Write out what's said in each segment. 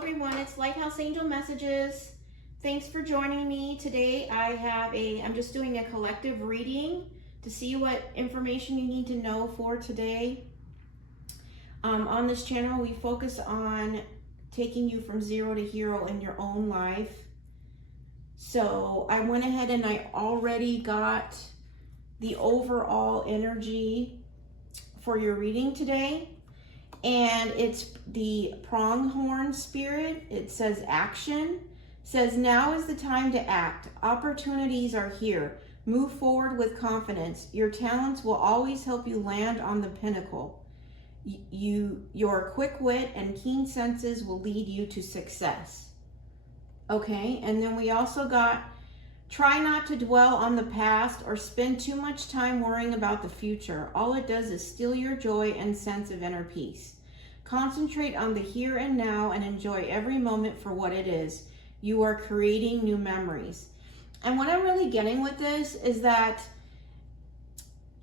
everyone, it's Lighthouse Angel Messages. Thanks for joining me. Today I'm just doing a collective reading to see what information you need to know for today. On this channel, we focus on taking you from zero to hero in your own life. So I went ahead and I already got the overall energy for your reading today. And it's the pronghorn spirit. It says action. It says, now is the time to act. Opportunities are here. Move forward with confidence. Your talents will always help you land on the pinnacle. Your quick wit and keen senses will lead you to success. Okay, and then we also got, try not to dwell on the past or spend too much time worrying about the future. All it does is steal your joy and sense of inner peace. Concentrate on the here and now and enjoy every moment for what it is. You are creating new memories. And what I'm really getting with this is that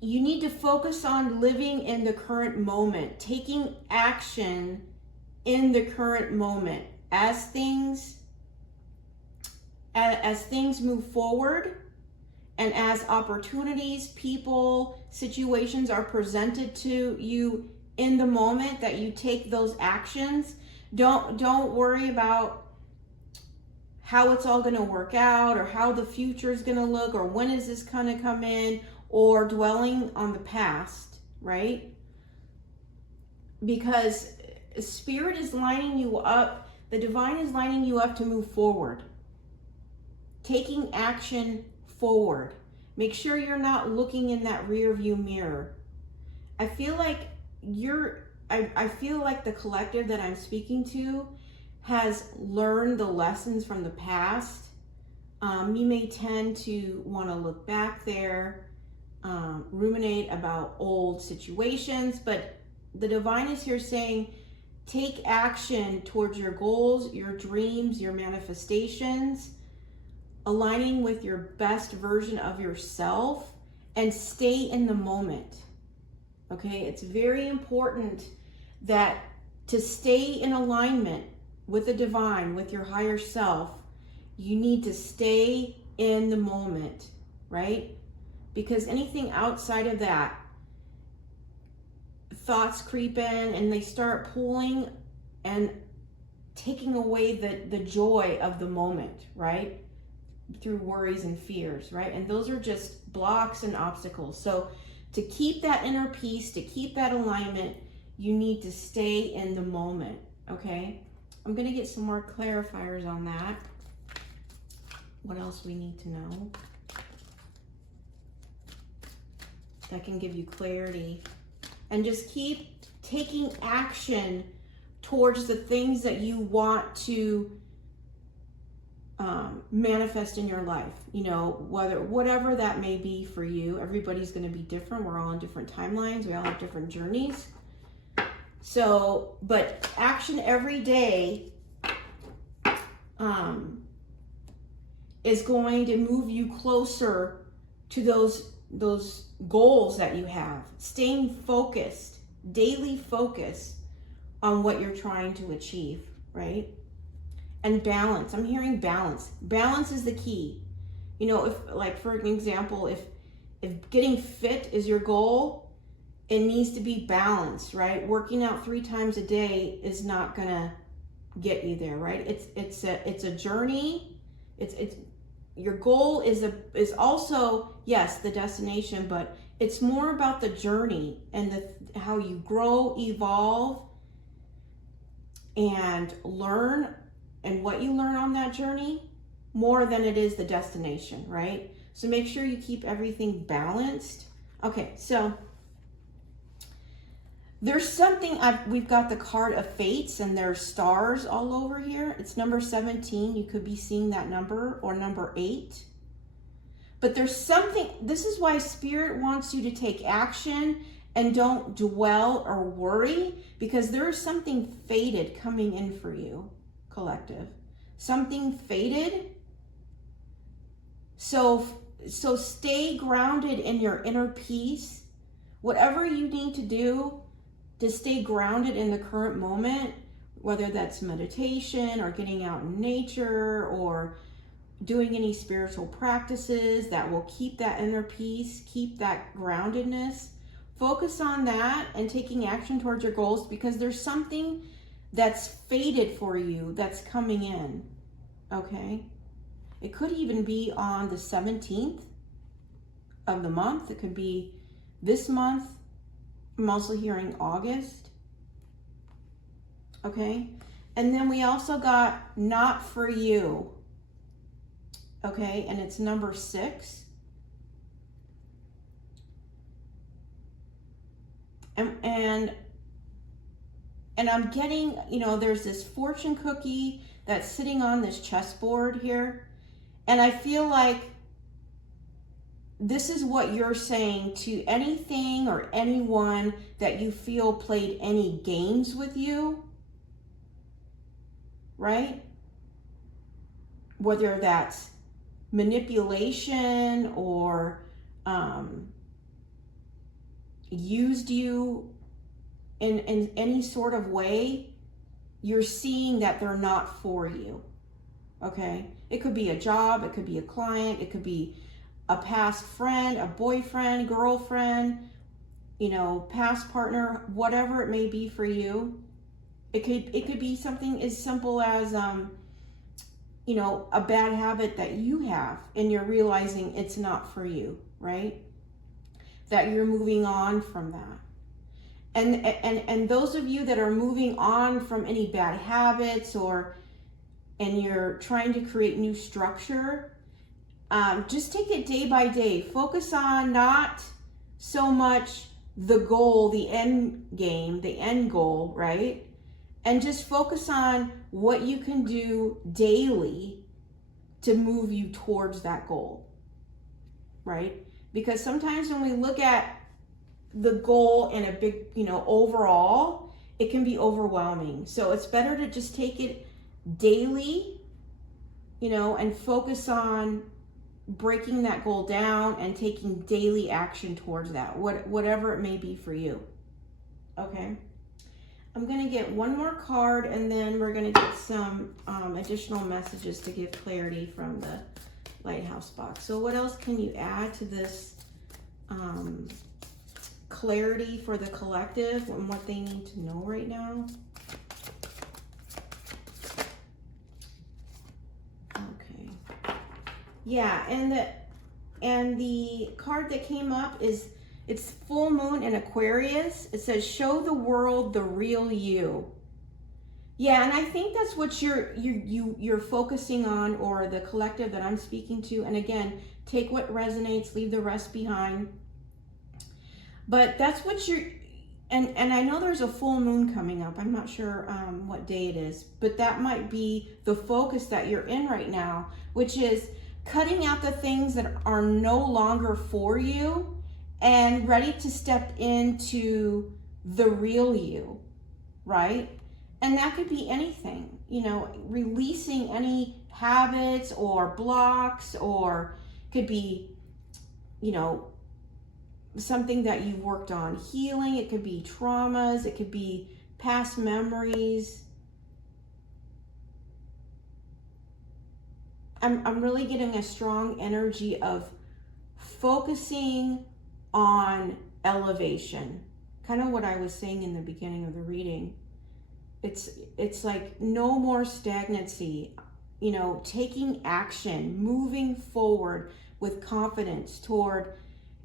you need to focus on living in the current moment, taking action in the current moment as things move forward, and as opportunities, people, situations are presented to you in the moment, that you take those actions. Don't worry about how it's all going to work out, or how the future is going to look, or when is this going to come in, or dwelling on the past, right? Because Spirit is lining you up, the divine is lining you up to move forward. Taking action forward. Make sure you're not looking in that rear view mirror. I feel like I feel like the collective that I'm speaking to has learned the lessons from the past. You may tend to want to look back there, ruminate about old situations, but the divine is here saying, take action towards your goals, your dreams, your manifestations, aligning with your best version of yourself, and stay in the moment. Okay, it's very important that to stay in alignment with the divine, with your higher self, you need to stay in the moment, right? Because anything outside of that, thoughts creep in and they start pulling and taking away the joy of the moment, right? Through worries and fears, right? And those are just blocks and obstacles. So to keep that inner peace, to keep that alignment, you need to stay in the moment, okay? I'm going to get some more clarifiers on that. What else we need to know that can give you clarity. And just keep taking action towards the things that you want to manifest in your life, you know, whatever that may be for you. Everybody's going to be different. We're all on different timelines. We all have different journeys. So, but action every day is going to move you closer to those goals that you have. Staying focused, daily focus on what you're trying to achieve, right? And balance. I'm hearing balance. Balance is the key. You know, if, like, for example, if getting fit is your goal, it needs to be balanced, right? Working out 3 times a day is not gonna get you there, right? It's a journey. It's your goal is also, yes, the destination, but it's more about the journey and how you grow, evolve, and learn, and what you learn on that journey, more than it is the destination, right? So make sure you keep everything balanced. Okay, so there's something, we've got the card of fates, and there's stars all over here. It's number 17. You could be seeing that number, or number 8. But there's something, this is why Spirit wants you to take action and don't dwell or worry, because there is something fated coming in for you, collective. Something fated. So stay grounded in your inner peace. Whatever you need to do to stay grounded in the current moment, whether that's meditation or getting out in nature or doing any spiritual practices that will keep that inner peace, keep that groundedness. Focus on that and taking action towards your goals, because there's something that's fated for you that's coming in, okay? It could even be on the 17th of the month. It could be this month. I'm also hearing August, okay? And then we also got not for you, okay? And it's number 6. And I'm getting, you know, there's this fortune cookie that's sitting on this chessboard here. And I feel like this is what you're saying to anything or anyone that you feel played any games with you, right? Whether that's manipulation or used you in any sort of way, you're seeing that they're not for you, okay? It could be a job, it could be a client, it could be a past friend, a boyfriend, girlfriend, you know, past partner, whatever it may be for you. It could be something as simple as, you know, a bad habit that you have and you're realizing it's not for you, right? That you're moving on from that. And those of you that are moving on from any bad habits and you're trying to create new structure, just take it day by day. Focus on not so much the goal, the end game, the end goal, right? And just focus on what you can do daily to move you towards that goal, right? Because sometimes when we look at the goal in a big, you know, overall, it can be overwhelming. So it's better to just take it daily, you know, and focus on breaking that goal down and taking daily action towards that, whatever it may be for you. Okay. I'm going to get one more card and then we're going to get some additional messages to give clarity from the Lighthouse box. So what else can you add to this clarity for the collective and what they need to know right now? Okay. Yeah, and the card that came up is, it's full moon in Aquarius. It says, show the world the real you. Yeah, and I think that's what you're focusing on, or the collective that I'm speaking to. And again, take what resonates, leave the rest behind. But that's what you're, and I know there's a full moon coming up. I'm not sure what day it is, but that might be the focus that you're in right now, which is cutting out the things that are no longer for you and ready to step into the real you, right? And that could be anything, you know, releasing any habits or blocks, or could be, you know, something that you've worked on healing. It could be traumas. It could be past memories. I'm really getting a strong energy of focusing on elevation. Kind of what I was saying in the beginning of the reading. It's like no more stagnancy, you know, taking action, moving forward with confidence toward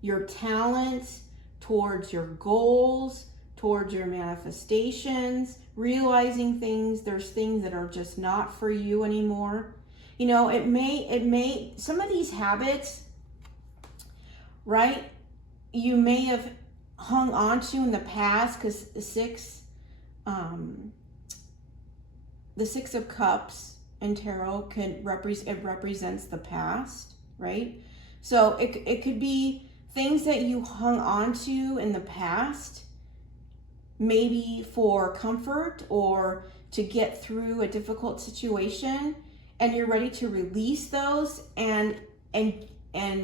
your talents, towards your goals, towards your manifestations, realizing there's things that are just not for you anymore. You know, it may, some of these habits, right, you may have hung on to in the past, because the Six of Cups in tarot represents the past, right? So it could be things that you hung on to in the past, maybe for comfort or to get through a difficult situation, and you're ready to release those and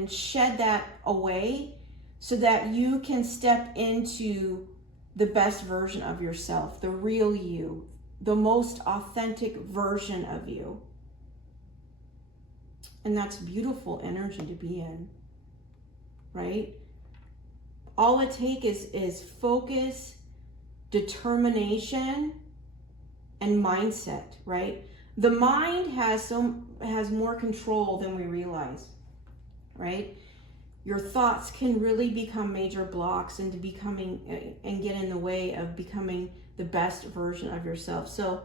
shed that away so that you can step into the best version of yourself, the real you, the most authentic version of you. And that's beautiful energy to be in, right? All it takes is focus, determination, and mindset, right? The mind has more control than we realize, right? Your thoughts can really become major blocks into becoming and get in the way of becoming the best version of yourself. So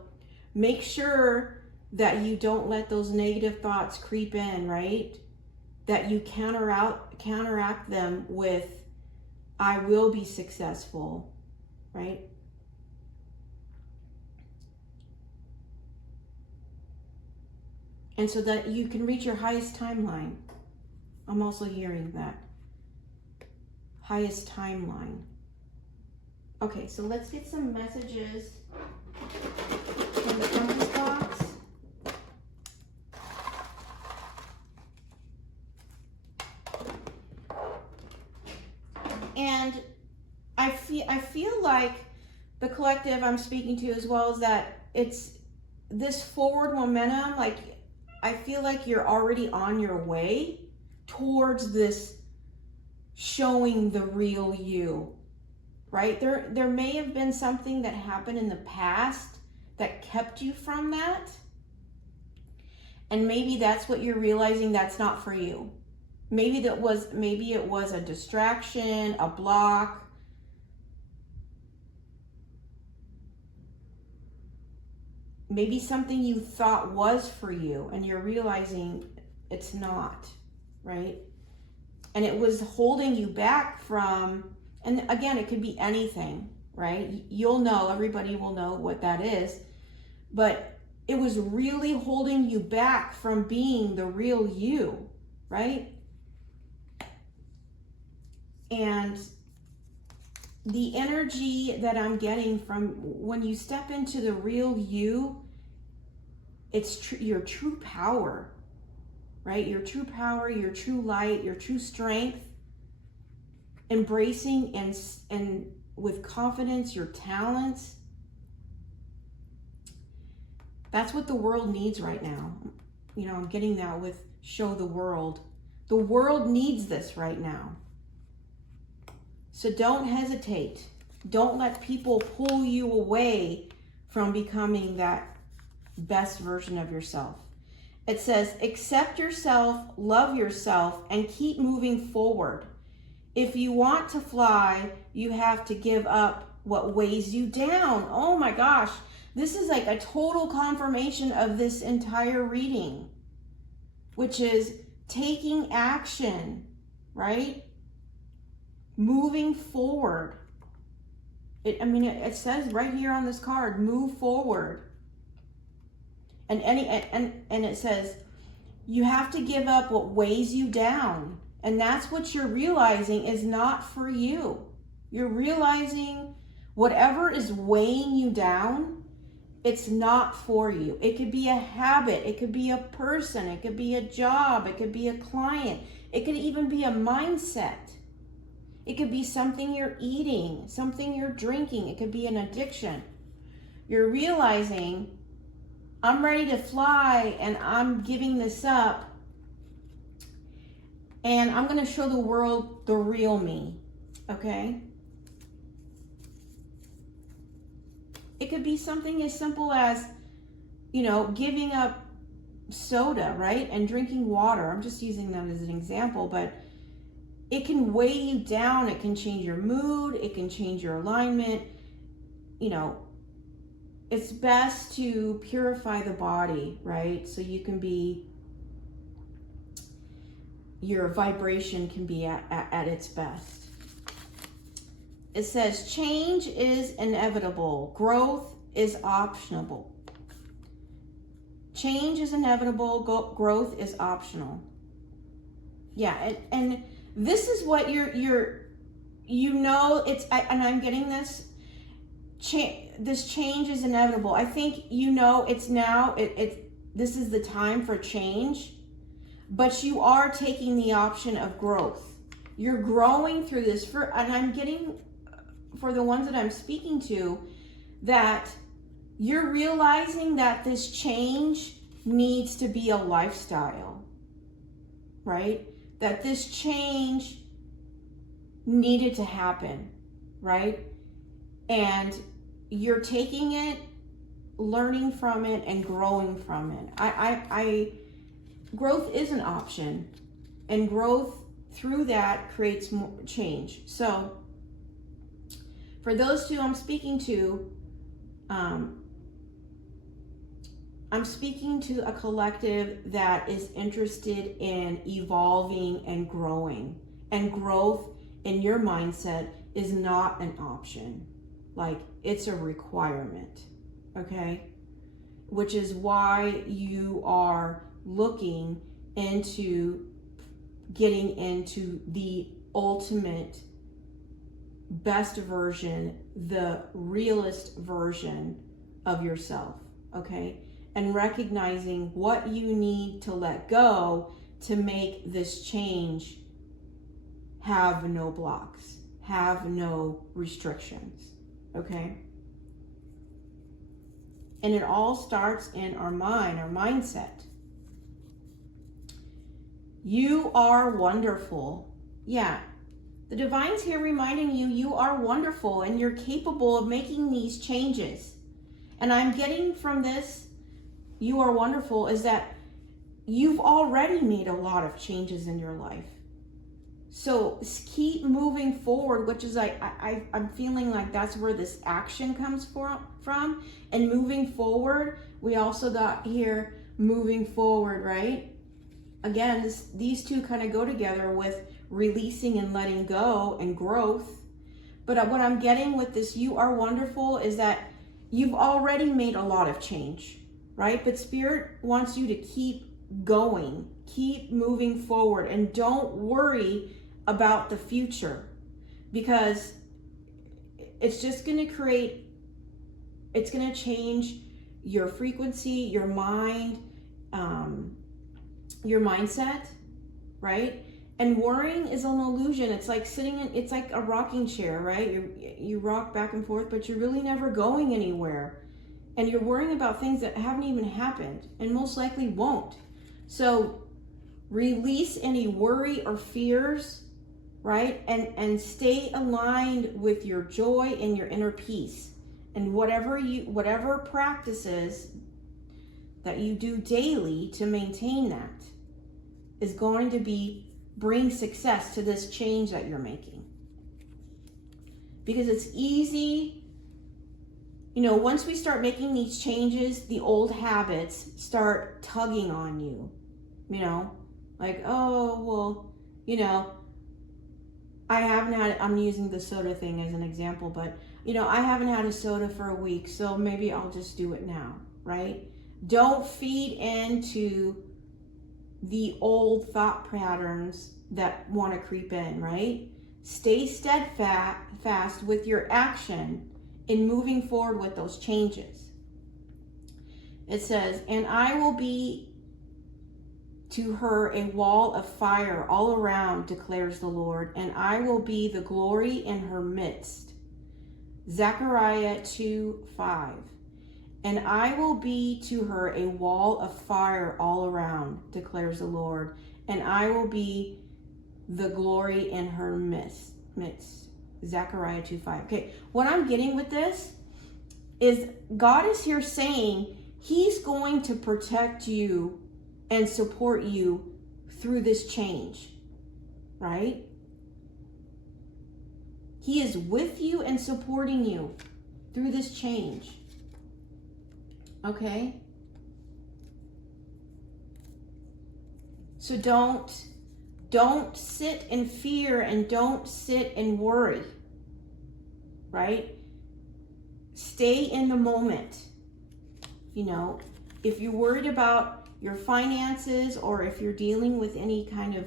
make sure that you don't let those negative thoughts creep in, right? That you counteract them with, I will be successful, right? And so that you can reach your highest timeline. I'm also hearing that. Highest timeline. Okay, so let's get some messages from the compass box. And I feel like the collective I'm speaking to, as well as that, it's this forward momentum. Like, I feel like you're already on your way towards this showing the real you, right? There may have been something that happened in the past that kept you from that. And maybe that's what you're realizing, that's not for you. Maybe it was a distraction, a block. Maybe something you thought was for you and you're realizing it's not, right? And it was holding you back from, and again, it could be anything, right? You'll know, everybody will know what that is, but it was really holding you back from being the real you, right? And the energy that I'm getting from when you step into the real you, it's your true power, right? Your true power, your true light, your true strength, embracing and with confidence your talents. That's what the world needs right now. You know, I'm getting that with show the world. The world needs this right now. So don't hesitate. Don't let people pull you away from becoming that best version of yourself. It says, accept yourself, love yourself, and keep moving forward. If you want to fly, you have to give up what weighs you down. Oh my gosh, this is like a total confirmation of this entire reading, which is taking action, right? Moving forward. It says right here on this card, move forward. And it says you have to give up what weighs you down. And that's what you're realizing is not for you. You're realizing whatever is weighing you down, it's not for you. It could be a habit, it could be a person, it could be a job, it could be a client, it could even be a mindset. It could be something you're eating, something you're drinking. It could be an addiction. You're realizing, I'm ready to fly and I'm giving this up. And I'm going to show the world the real me, okay? It could be something as simple as, giving up soda, right? And drinking water. I'm just using that as an example, but it can weigh you down. It can change your mood. It can change your alignment. It's best to purify the body, right? So your vibration can be at its best. It says, change is inevitable. Growth is optional. Change is inevitable. Growth is optional. Yeah, and this is what I'm getting this. This change is inevitable. I think it's now. This is the time for change, but you are taking the option of growth. You're growing through this. And I'm getting, for the ones that I'm speaking to, that you're realizing that this change needs to be a lifestyle, right? That this change needed to happen, right? And you're taking it, learning from it, and growing from it. Growth is an option, and growth through that creates more change. So for those two I'm speaking to, I'm speaking to a collective that is interested in evolving and growing. And growth in your mindset is not an option. Like, it's a requirement, okay? Which is why you are looking into getting into the ultimate best version, the realist version of yourself, okay? And recognizing what you need to let go to make this change have no blocks, have no restrictions, okay? And it all starts in our mind, our mindset. You are wonderful. Yeah. The divine's here reminding you, you are wonderful and you're capable of making these changes. And I'm getting from this, you are wonderful, is that you've already made a lot of changes in your life. So keep moving forward, which is I'm feeling like that's where this action comes from. And moving forward, we also got here moving forward, right? Again, these two kind of go together with releasing and letting go and growth. But what I'm getting with this you are wonderful is that you've already made a lot of change, right? But Spirit wants you to keep going, keep moving forward, and don't worry about the future, because it's just going to create, it's going to change your frequency, your mind, your mindset, right? And worrying is an illusion. It's like sitting in, it's like a rocking chair, right? You rock back and forth, but you're really never going anywhere. And you're worrying about things that haven't even happened and most likely won't. So release any worry or fears, right? And stay aligned with your joy and your inner peace. And whatever practices that you do daily to maintain that is going to bring success to this change that you're making. Because it's easy, once we start making these changes, the old habits start tugging on you, like, oh, well, I'm using the soda thing as an example, but, I haven't had a soda for a week, so maybe I'll just do it now, right? Don't feed into the old thought patterns that want to creep in, right? Stay steadfast with your action in moving forward with those changes. It says, and I will be to her a wall of fire all around, declares the Lord, and I will be the glory in her midst. Zechariah 2:5. And I will be to her a wall of fire all around, declares the Lord, and I will be the glory in her midst. Zechariah 2:5. Okay, what I'm getting with this is God is here saying He's going to protect you and support you through this change, right? He is with you and supporting you through this change. Okay? So don't sit in fear and don't sit in worry, right? Stay in the moment. If you're worried about your finances or if you're dealing with any kind of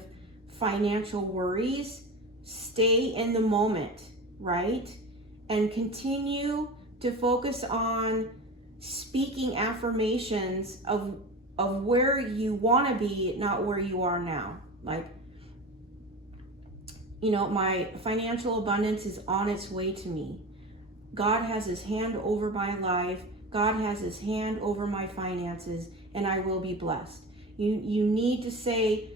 financial worries, stay in the moment, right? And continue to focus on speaking affirmations of where you want to be, not where you are now. Like, my financial abundance is on its way to me. God has His hand over my life God has his hand over my finances and I will be blessed. You need to say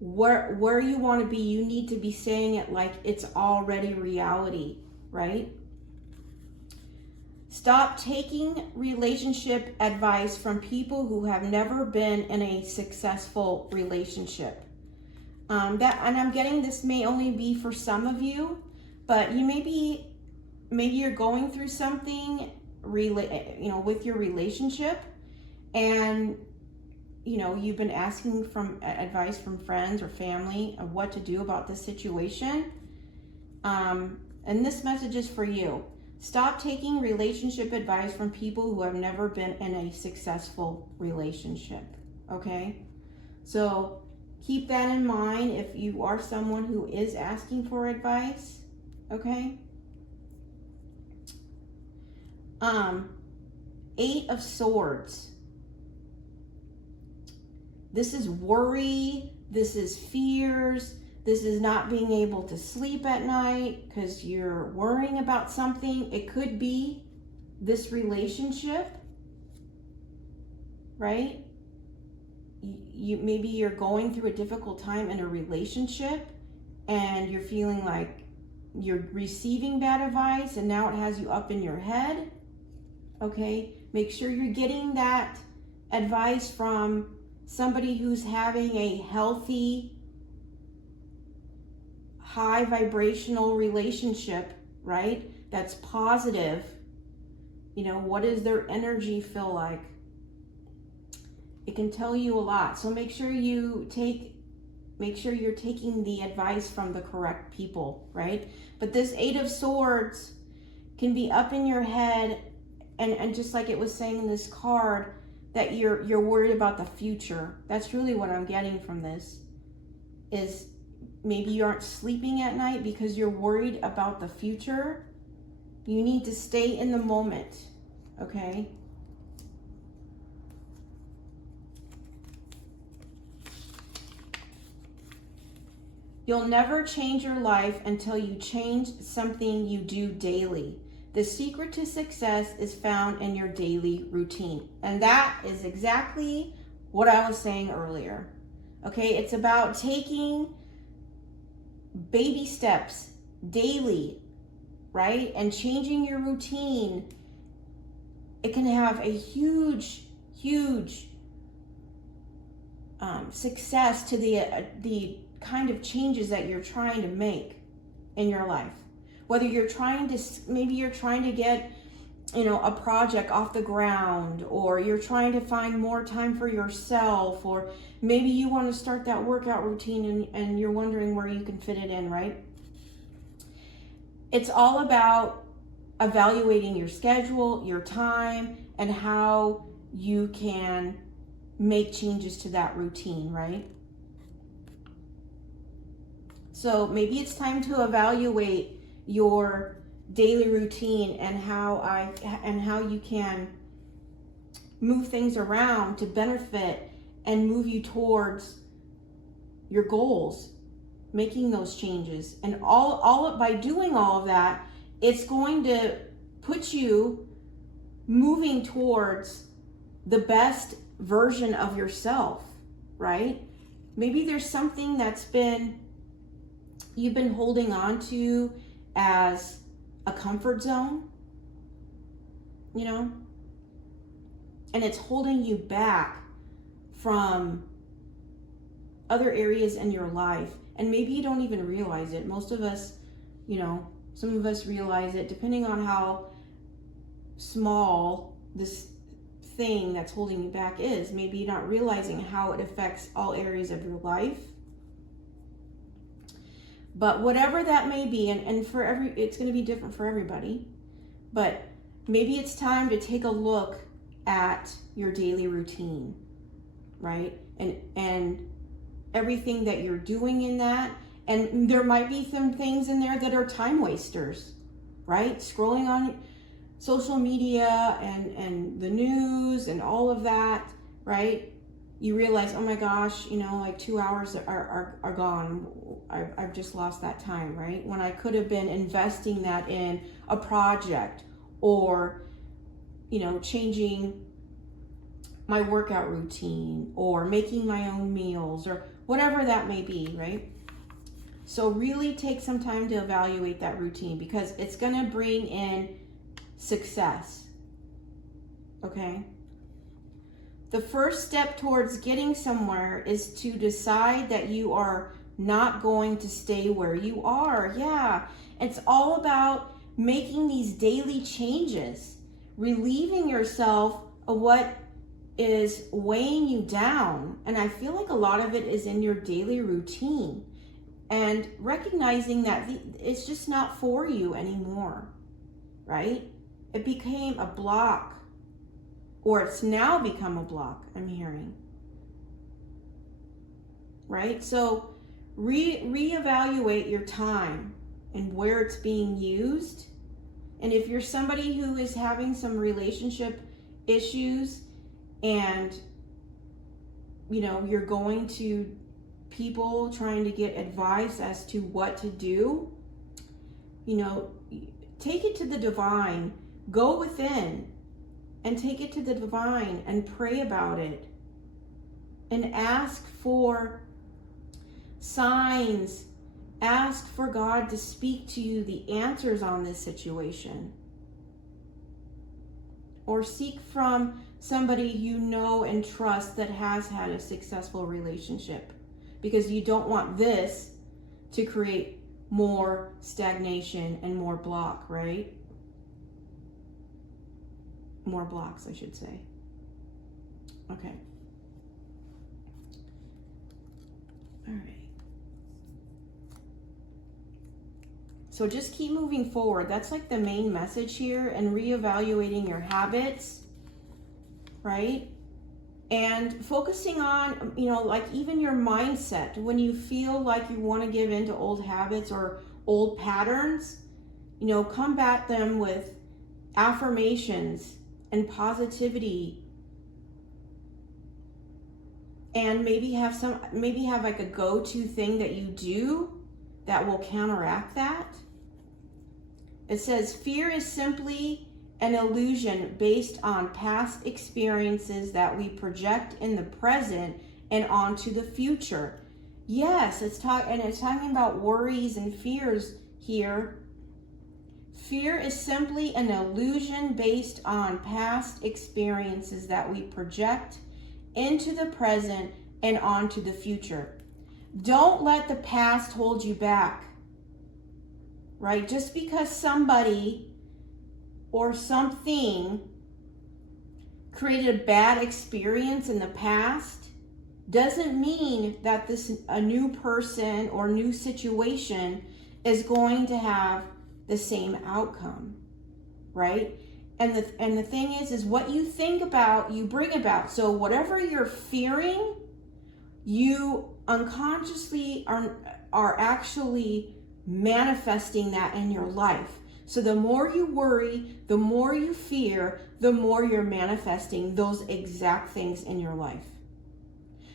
where you want to be. You need to be saying it like it's already reality, right? Stop taking relationship advice from people who have never been in a successful relationship. And I'm getting this may only be for some of you, but you maybe you're going through something with your relationship, and you've been asking from advice from friends or family of what to do about this situation. And this message is for you. Stop taking relationship advice from people who have never been in a successful relationship. Okay? So keep that in mind if you are someone who is asking for advice. Okay? 8 of Swords. This is worry. This is fears. This is not being able to sleep at night because you're worrying about something. It could be this relationship, right? Maybe you're going through a difficult time in a relationship and you're feeling like you're receiving bad advice and now it has you up in your head. Okay, make sure you're getting that advice from somebody who's having a healthy, high vibrational relationship, right? That's positive. What does their energy feel like? It can tell you a lot. So make sure you're taking the advice from the correct people, right? But this 8 of Swords can be up in your head, and just like it was saying in this card, that you're worried about the future. That's really what I'm getting from this, is maybe you aren't sleeping at night because you're worried about the future. You need to stay in the moment, okay? You'll never change your life until you change something you do daily. The secret to success is found in your daily routine. And that is exactly what I was saying earlier. Okay, it's about taking baby steps daily, right? And changing your routine. It can have a huge success to the kind of changes that you're trying to make in your life. Whether you're trying to get, a project off the ground, or you're trying to find more time for yourself, or maybe you want to start that workout routine and you're wondering where you can fit it in, right? It's all about evaluating your schedule, your time, and how you can make changes to that routine, right? So maybe it's time to evaluate your daily routine and how you can move things around to benefit and move you towards your goals, making those changes. And by doing all of that, it's going to put you moving towards the best version of yourself, right? Maybe there's something you've been holding on to as a comfort zone, and it's holding you back from other areas in your life. And maybe you don't even realize it. Most of us, some of us realize it, depending on how small this thing that's holding you back is. Maybe you're not realizing how it affects all areas of your life. But whatever that may be, and it's going to be different for everybody, but maybe it's time to take a look at your daily routine, right? And everything that you're doing in that. And there might be some things in there that are time wasters, right? Scrolling on social media and the news and all of that, right? You realize, oh my gosh, 2 hours are gone. I've just lost that time, right? When I could have been investing that in a project or changing my workout routine or making my own meals or whatever that may be, right? So really take some time to evaluate that routine because it's going to bring in success. Okay? The first step towards getting somewhere is to decide that you are not going to stay where you are. Yeah, it's all about making these daily changes, relieving yourself of what is weighing you down. And I feel like a lot of it is in your daily routine and recognizing that it's just not for you anymore, right? It became a block, or it's now become a block, I'm hearing. Right? So reevaluate your time and where it's being used. And if you're somebody who is having some relationship issues and you're going to people trying to get advice as to what to do, take it to the divine. Go within and take it to the divine and pray about it and ask for signs. Ask for God to speak to you the answers on this situation. Or seek from somebody you know and trust that has had a successful relationship, because you don't want this to create more stagnation and more block, right? More blocks, I should say. Okay. All right. So just keep moving forward. That's like the main message here, and reevaluating your habits, right? And focusing on, like even your mindset. When you feel like you want to give into old habits or old patterns, combat them with affirmations and positivity. And maybe have like a go-to thing that you do that will counteract that. It says, fear is simply an illusion based on past experiences that we project in the present and onto the future. Yes, it's talking about worries and fears here. Fear is simply an illusion based on past experiences that we project into the present and onto the future. Don't let the past hold you back, right? Just because somebody or something created a bad experience in the past doesn't mean that a new person or new situation is going to have the same outcome, right? And the thing is what you think about, you bring about. So whatever you're fearing, you unconsciously are actually manifesting that in your life. So the more you worry, the more you fear, the more you're manifesting those exact things in your life.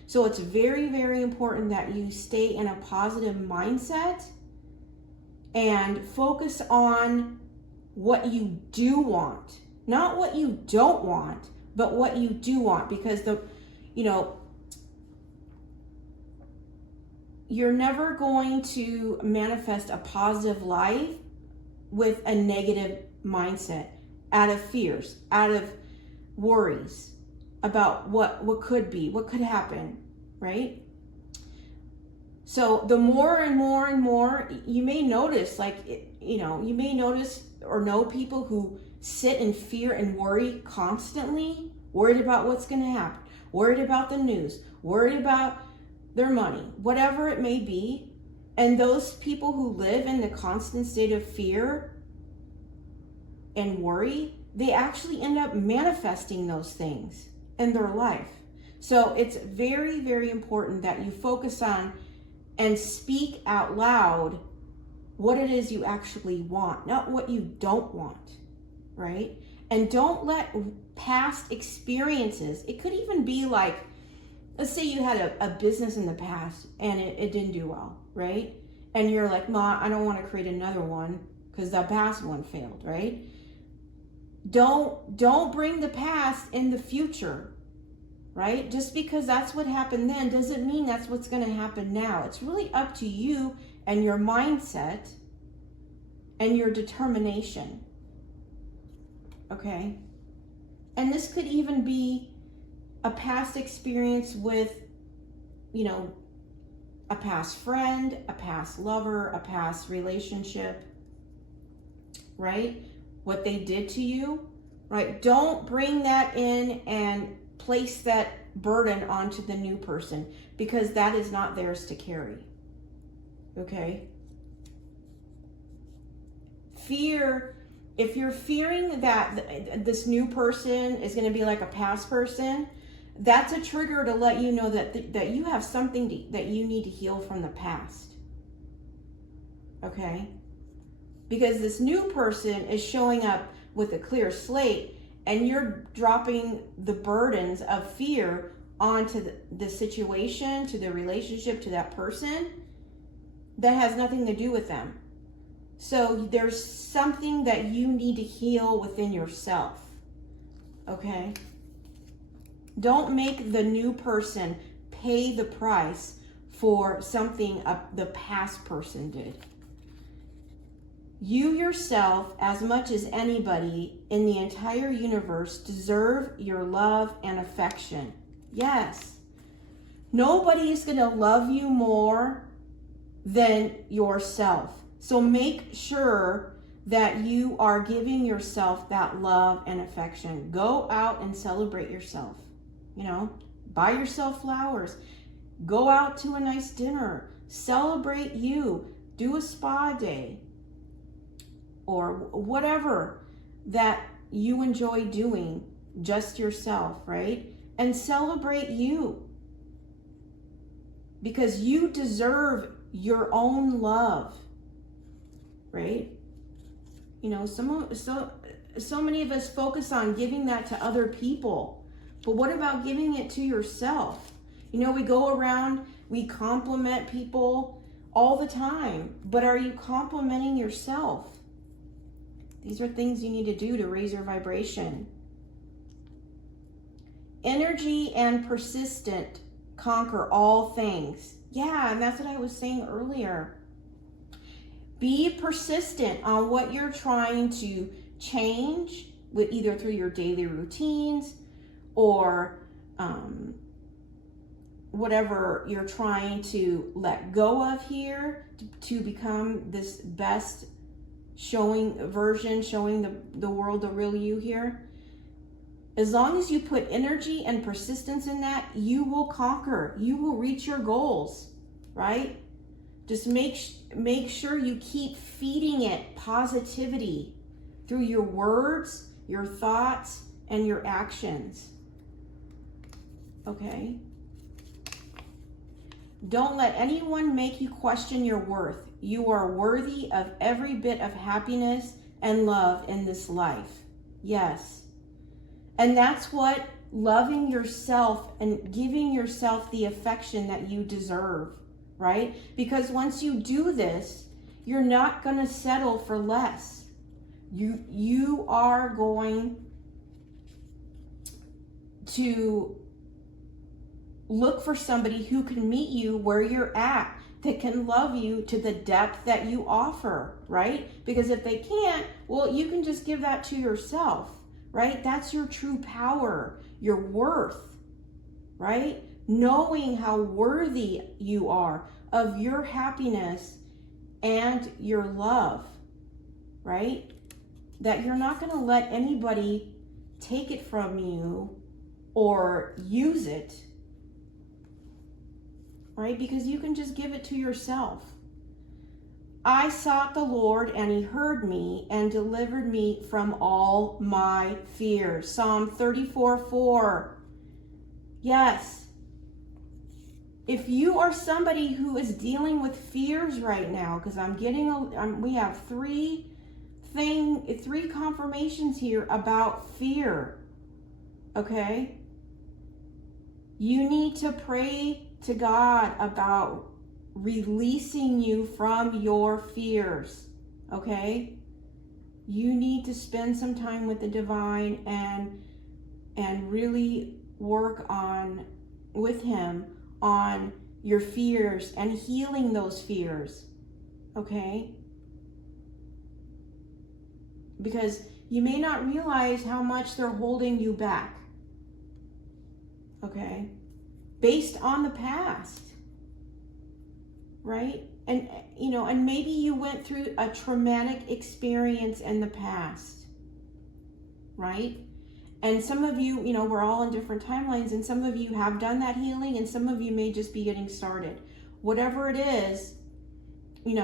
So it's very, very important that you stay in a positive mindset and focus on what you do want, not what you don't want, but what you do want, because you're never going to manifest a positive life with a negative mindset, out of fears, out of worries about what could be, what could happen, right? So the more and more and more, you may notice, you may notice or know people who sit in fear and worry constantly, worried about what's going to happen, worried about the news, worried about their money, whatever it may be. And those people who live in the constant state of fear and worry, they actually end up manifesting those things in their life. So it's very, very important that you focus on and speak out loud what it is you actually want, not what you don't want, right? And don't let past experiences, it could even be like, let's say you had a business in the past and it didn't do well, right? And you're like, Ma, I don't want to create another one because the past one failed, right? Don't bring the past in the future, right? Just because that's what happened then doesn't mean that's what's going to happen now. It's really up to you and your mindset and your determination. Okay? And this could even be a past experience with, you know, a past friend, a past lover, a past relationship, right? What they did to you, right? Don't bring that in and place that burden onto the new person, because that is not theirs to carry. Okay? Fear, if you're fearing that this new person is going to be like a past person, that's a trigger to let you know that you have something that you need to heal from the past. Okay? Because this new person is showing up with a clear slate, and you're dropping the burdens of fear onto the situation, to the relationship, to that person that has nothing to do with them. So there's something that you need to heal within yourself. Okay? Don't make the new person pay the price for something the past person did. You yourself, as much as anybody in the entire universe, deserve your love and affection. Yes. Nobody is going to love you more than yourself. So make sure that you are giving yourself that love and affection. Go out and celebrate yourself. You know, buy yourself flowers. Go out to a nice dinner. Celebrate you. Do a spa day. Or whatever that you enjoy doing, just yourself, right? And celebrate you. Because you deserve your own love, right? You know, so many of us focus on giving that to other people. But what about giving it to yourself? You know, we go around, we compliment people all the time, but are you complimenting yourself? These are things you need to do to raise your vibration. Energy and persistent conquer all things. Yeah, and that's what I was saying earlier. Be persistent on what you're trying to change, with either through your daily routines or whatever you're trying to let go of here to become this best showing the world the real you here. As long as you put energy and persistence in that, you will conquer. You will reach your goals, right? Just make sure you keep feeding it positivity through your words, your thoughts, and your actions. Okay? Don't let anyone make you question your worth. You are worthy of every bit of happiness and love in this life. Yes. And that's what loving yourself and giving yourself the affection that you deserve, right? Because once you do this, you're not going to settle for less. You are going to look for somebody who can meet you where you're at, that can love you to the depth that you offer, right? Because if they can't, well, you can just give that to yourself, right? That's your true power, your worth, right? Knowing how worthy you are of your happiness and your love, right? That you're not going to let anybody take it from you or use it, right? Because you can just give it to yourself. I sought the Lord, and he heard me and delivered me from all my fears. Psalm 34:4. Yes. If you are somebody who is dealing with fears right now, because we have three confirmations here about fear. Okay? You need to pray to God about releasing you from your fears. Okay? You need to spend some time with the divine and really work on with him on your fears and healing those fears. Okay? Because you may not realize how much they're holding you back. Okay? Based on the past. Right? And and maybe you went through a traumatic experience in the past. Right? And some of you, we're all in different timelines, and some of you have done that healing, and some of you may just be getting started. Whatever it is, you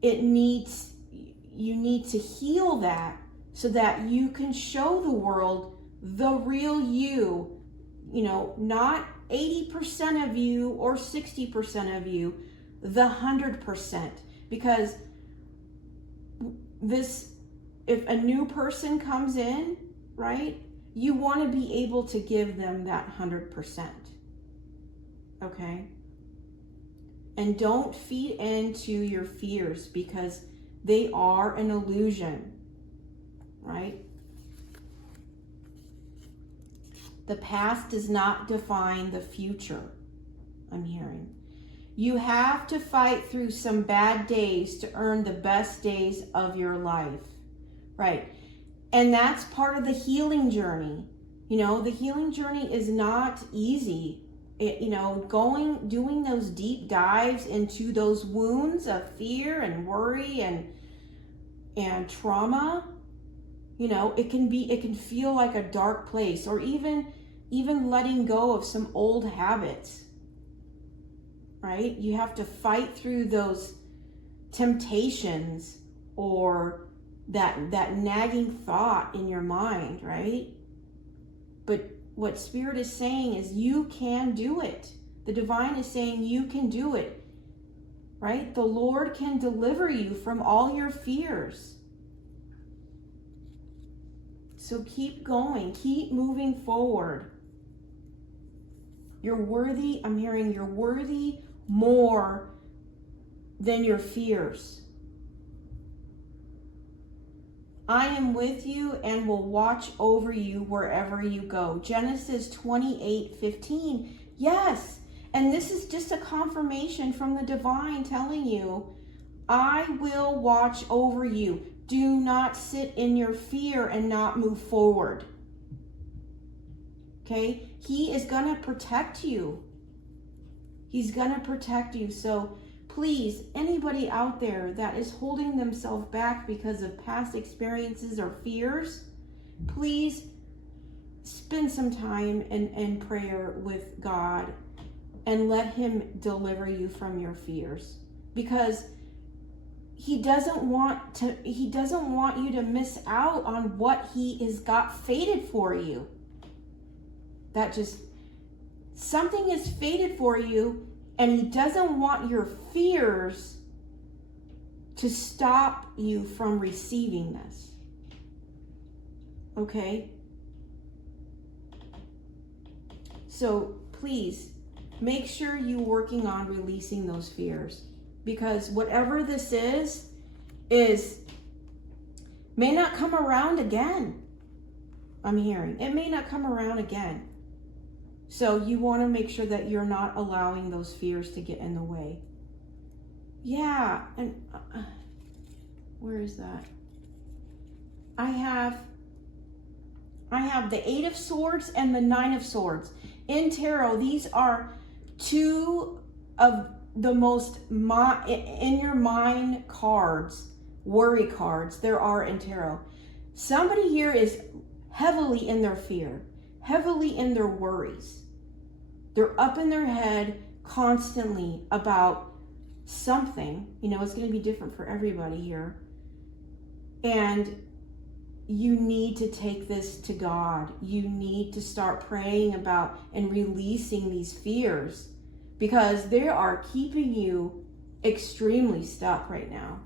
need to heal that so that you can show the world the real you, not 80% of you or 60% of you, the 100%. Because if a new person comes in, right, you want to be able to give them that 100%. Okay? And don't feed into your fears, because they are an illusion, right? The past does not define the future, I'm hearing. You have to fight through some bad days to earn the best days of your life, right? And that's part of the healing journey. The healing journey is not easy. Doing those deep dives into those wounds of fear and worry and trauma, it can feel like a dark place, or even letting go of some old habits, right? You have to fight through those temptations or that nagging thought in your mind, right? But what Spirit is saying is you can do it. The divine is saying you can do it, right? The Lord can deliver you from all your fears. So keep going, keep moving forward. You're worthy, I'm hearing you're worthy more than your fears. I am with you and will watch over you wherever you go. Genesis 28:15. Yes. And this is just a confirmation from the divine telling you, I will watch over you. Do not sit in your fear and not move forward. Okay? He is going to protect you. He's going to protect you. So please, anybody out there that is holding themselves back because of past experiences or fears, please spend some time in prayer with God and let him deliver you from your fears. Because he doesn't want you to miss out on what he has got fated for you. Something is fated for you, and he doesn't want your fears to stop you from receiving this. Okay? So please, make sure you're working on releasing those fears. Because whatever this is may not come around again. I'm hearing. It may not come around again. So you want to make sure that you're not allowing those fears to get in the way. Yeah, and where is that? I have the 8 of Swords and the 9 of Swords. In tarot, these are two of the most in your mind cards, worry cards there are in tarot. Somebody here is heavily in their fear, heavily in their worries. They're up in their head constantly about something. It's going to be different for everybody here. And you need to take this to God. You need to start praying about and releasing these fears, because they are keeping you extremely stuck right now.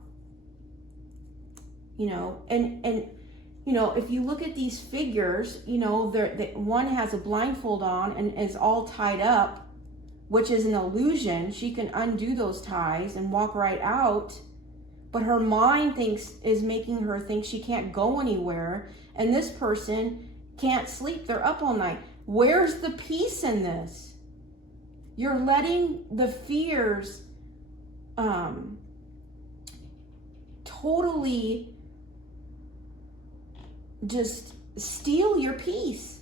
If you look at these figures, one has a blindfold on and is all tied up, which is an illusion. She can undo those ties and walk right out. but her mind is making her think she can't go anywhere, and this person can't sleep. They're up all night. Where's the peace in this? You're letting the fears totally just steal your peace.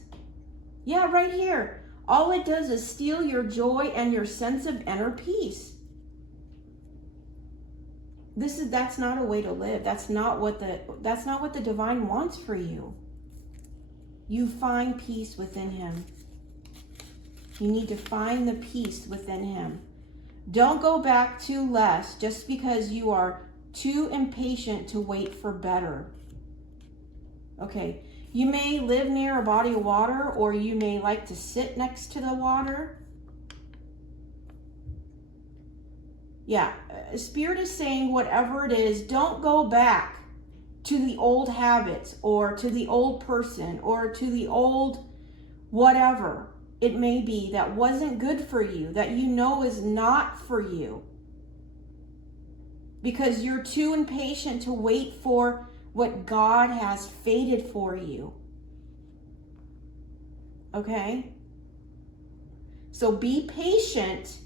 Yeah, right here. All it does is steal your joy and your sense of inner peace. That's not a way to live. That's not what the divine wants for you. You find peace within him. You need to find the peace within him. Don't go back to less just because you are too impatient to wait for better. Okay, you may live near a body of water, or you may like to sit next to the water. Yeah, Spirit is saying whatever it is, don't go back to the old habits or to the old person or to the old whatever it may be that wasn't good for you, that you know is not for you. Because you're too impatient to wait for what God has fated for you. Okay? So be patient,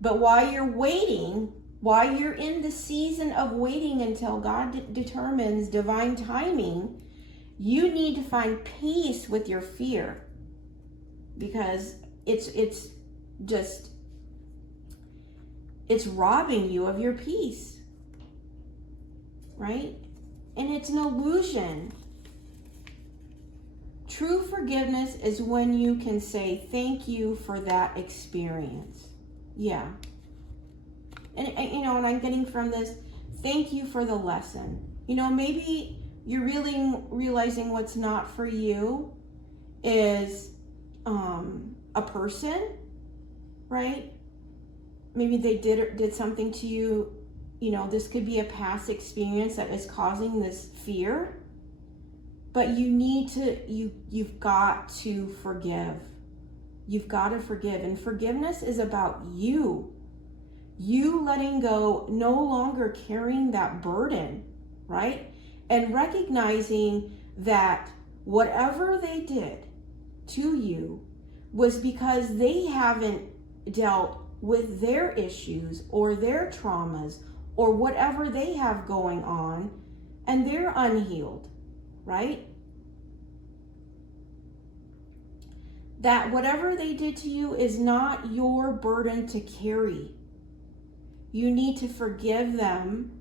but while you're waiting, while you're in the season of waiting until God determines divine timing, you need to find peace with your fear, because it's robbing you of your peace, right? And it's an illusion. True forgiveness is when you can say thank you for that experience. Yeah. And and I'm getting from this, thank you for the lesson. Maybe you're really realizing what's not for you is a person, right? Maybe they did something to you. This could be a past experience that is causing this fear. But you've got to forgive. You've got to forgive. And forgiveness is about you. You letting go, no longer carrying that burden, right? And recognizing that whatever they did to you was because they haven't dealt with their issues or their traumas or whatever they have going on, and they're unhealed, right? That whatever they did to you is not your burden to carry. You need to forgive them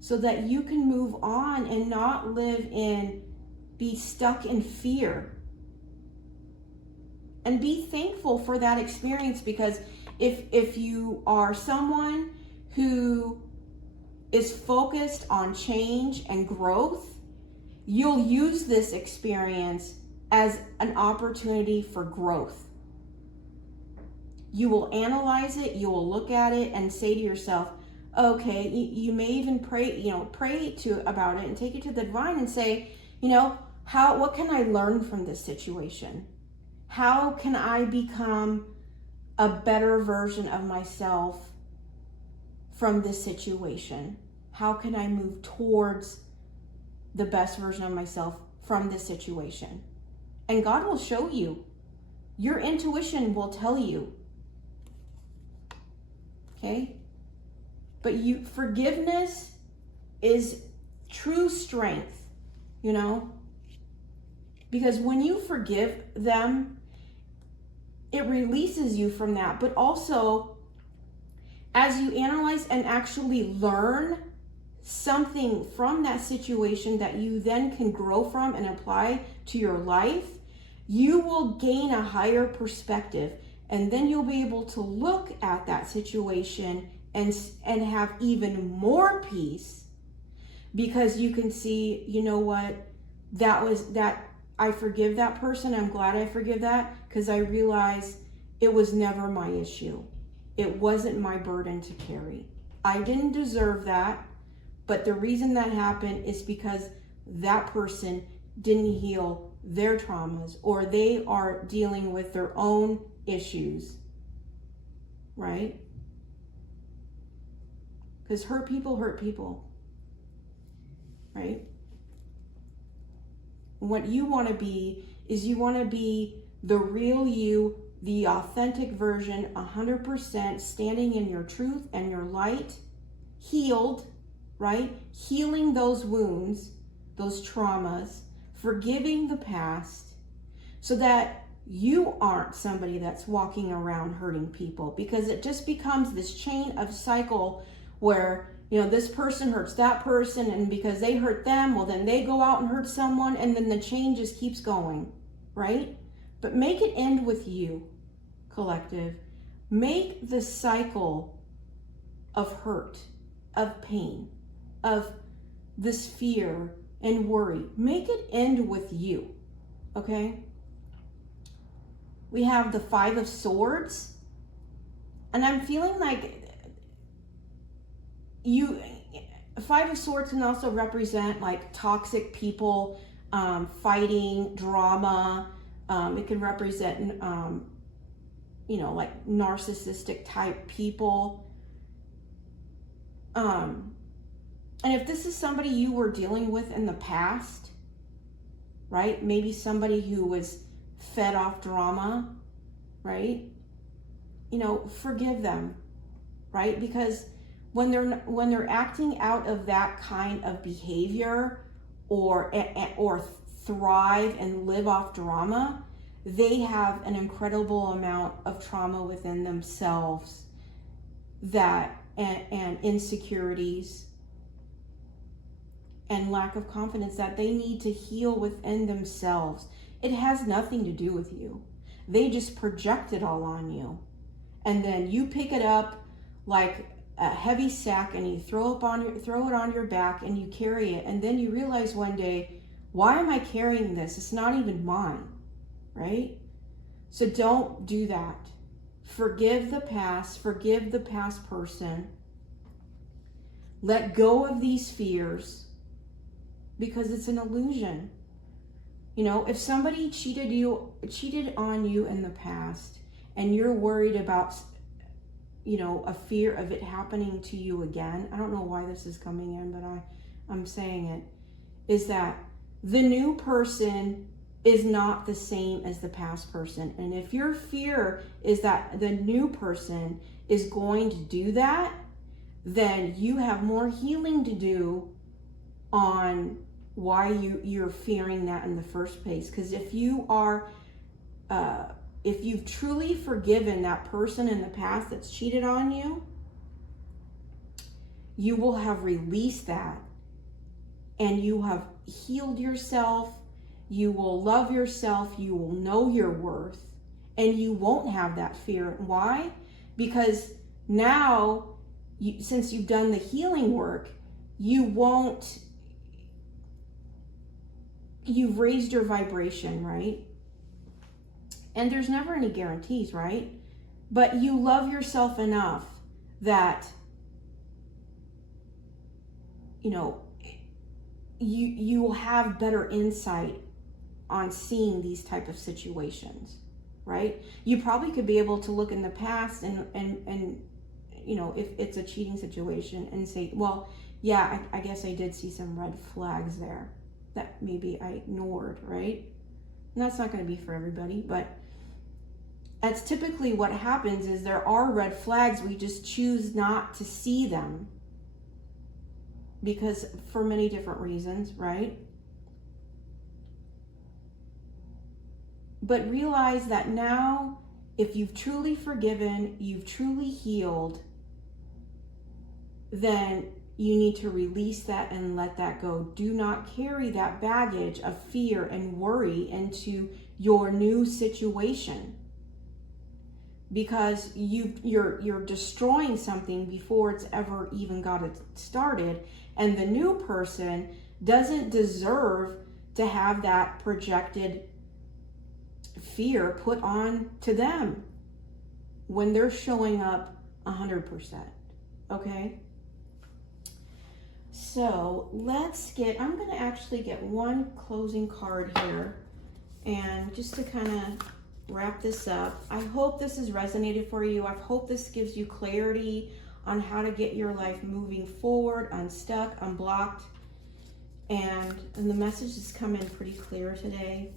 so that you can move on and not be stuck in fear. And be thankful for that experience, because if you are someone who is focused on change and growth, you'll use this experience as an opportunity for growth. You will analyze it, you will look at it and say to yourself, okay, you may even pray about it and take it to the divine and say, what can I learn from this situation? How can I become a better version of myself from this situation? How can I move towards the best version of myself from this situation? And God will show you. Your intuition will tell you. Okay? But forgiveness is true strength, because when you forgive them, it releases you from that. But also, as you analyze and actually learn something from that situation that you then can grow from and apply to your life, you will gain a higher perspective. And then you'll be able to look at that situation and have even more peace, because you can see, I forgive that person. I'm glad I forgive that, because I realize it was never my issue. It wasn't my burden to carry. I didn't deserve that, but the reason that happened is because that person didn't heal their traumas, or they are dealing with their own issues, right? Because hurt people, right? What you want to be is you want to be the real you, the authentic version, 100% standing in your truth and your light, healed, right? Healing those wounds, those traumas, forgiving the past, so that you aren't somebody that's walking around hurting people, because it just becomes this chain of cycle where, you know, this person hurts that person, and because they hurt them, well, then they go out and hurt someone, and then the chain just keeps going, right? But make it end with you, collective. Make the cycle of hurt, of pain, of this fear and worry, make it end with you, okay? We have the Five of Swords, and I'm feeling like Five of Swords can also represent like toxic people, fighting, drama. It can represent, you know, like narcissistic type people. And if this is somebody you were dealing with in the past, right? Maybe somebody who was fed off drama, right? You know, forgive them, right? Because when they're acting out of that kind of behavior, or thrive and live off drama, they have an incredible amount of trauma within themselves, that and insecurities and lack of confidence that they need to heal within themselves. It has nothing to do with you. They just project it all on you, and then you pick it up like a heavy sack and you throw it on your back and you carry it, and then you realize one day, why am I carrying this? It's not even mine, right? So don't do that. Forgive the past person. Let go of these fears, because it's an illusion. You know, if somebody cheated on you in the past, and you're worried about, you know, a fear of it happening to you again, I don't know why this is coming in, but I'm saying it, is that the new person is not the same as the past person. And if your fear is that the new person is going to do that, then you have more healing to do on why you're fearing that in the first place. Because if you've truly forgiven that person in the past that's cheated on you, you will have released that, and you have healed yourself. You will love yourself. You will know your worth, and you won't have that fear. Why? Because now, since you've done the healing work, you've raised your vibration, right? And there's never any guarantees, right? But you love yourself enough that, you know, you will have better insight on seeing these type of situations, right? You probably could be able to look in the past and you know, if it's a cheating situation, and say, well, yeah, I guess I did see some red flags there that maybe I ignored, right? And that's not going to be for everybody, but that's typically what happens. Is there are red flags, we just choose not to see them, because for many different reasons, right? But realize that now, if you've truly forgiven, you've truly healed, then you need to release that and let that go. Do not carry that baggage of fear and worry into your new situation, because you're destroying something before it's ever even got it started, and the new person doesn't deserve to have that projected fear put on to them when they're showing up 100%. Okay? So I'm going to actually get one closing card here, and just to kind of wrap this up. I hope this has resonated for you. I hope this gives you clarity on how to get your life moving forward, unstuck, unblocked. And the message has come in pretty clear today.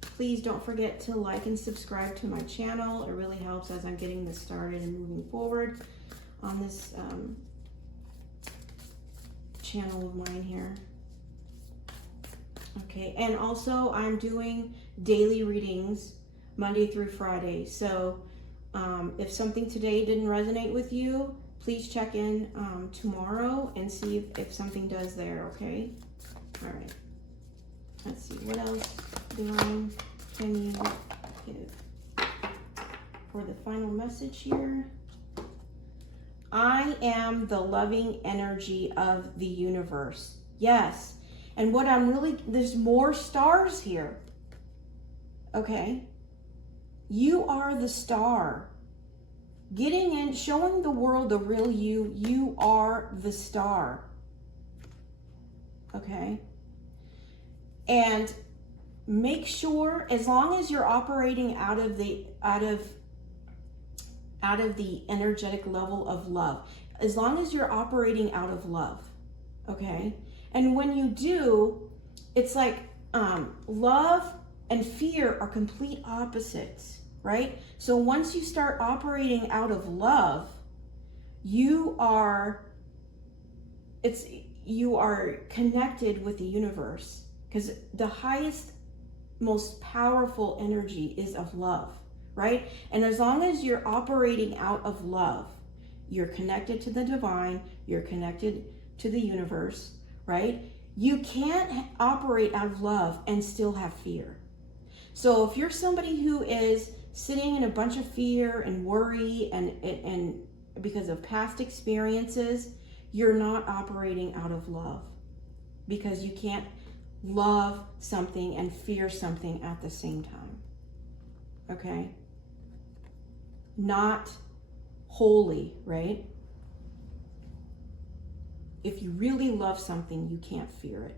Please don't forget to like and subscribe to my channel. It really helps as I'm getting this started and moving forward on this channel of mine here. Okay, and also I'm doing daily readings Monday through Friday. So if something today didn't resonate with you, please check in tomorrow and see if something does there, okay? All right. Let's see, what else, Divine, can you give for the final message here? I am the loving energy of the universe. Yes. And what I'm really, there's more stars here. Okay. You are the star. Getting in, showing the world the real you. You are the star. Okay. And make sure, as long as you're operating out of the energetic level of love, as long as you're operating out of love, okay? And when you do, it's like love and fear are complete opposites, right? So once you start operating out of love, you are connected with the universe, because the highest, most powerful energy is of love, right? And as long as you're operating out of love, you're connected to the divine, you're connected to the universe, right? You can't operate out of love and still have fear. So if you're somebody who is sitting in a bunch of fear and worry and because of past experiences, you're not operating out of love, because you can't love something and fear something at the same time. Okay? Not wholly, right? If you really love something, you can't fear it.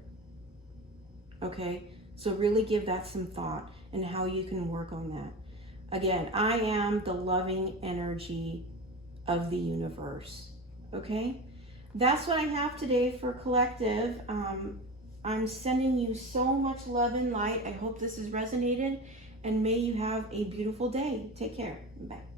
Okay? So really give that some thought and how you can work on that. Again, I am the loving energy of the universe. Okay? That's what I have today for collective. I'm sending you so much love and light. I hope this has resonated, and may you have a beautiful day. Take care. Bye.